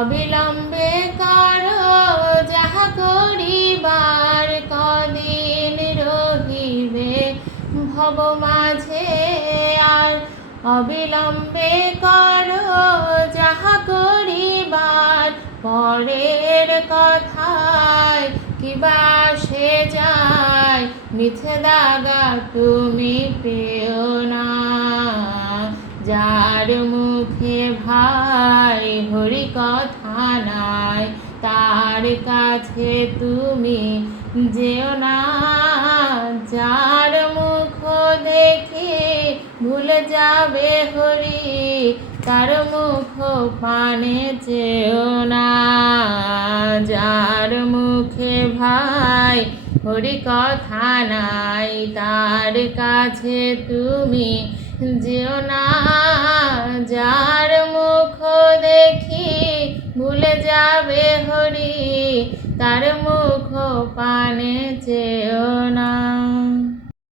অবিলম্বে করো যাহা করিবার, কদিন রহিবে ভব মাঝে আর। অবিলম্বে করো যাহা করিবার, পরের কথায় কিবা সে যায়, মিছে দাগা তুমি পেও না। যার মুখে ভাই হরি কথা নাই, তার কাছে তুমি যেও না। যার মুখ দেখে ভুলে যাবে হরি, তার মুখ পানে চেও না। যার মুখে ভাই হরি কথা নাই, তার কাছে তুমি যেও না। যার মুখ দেখি ভুলে যাবে হরি, তার মুখ পানে চেও না।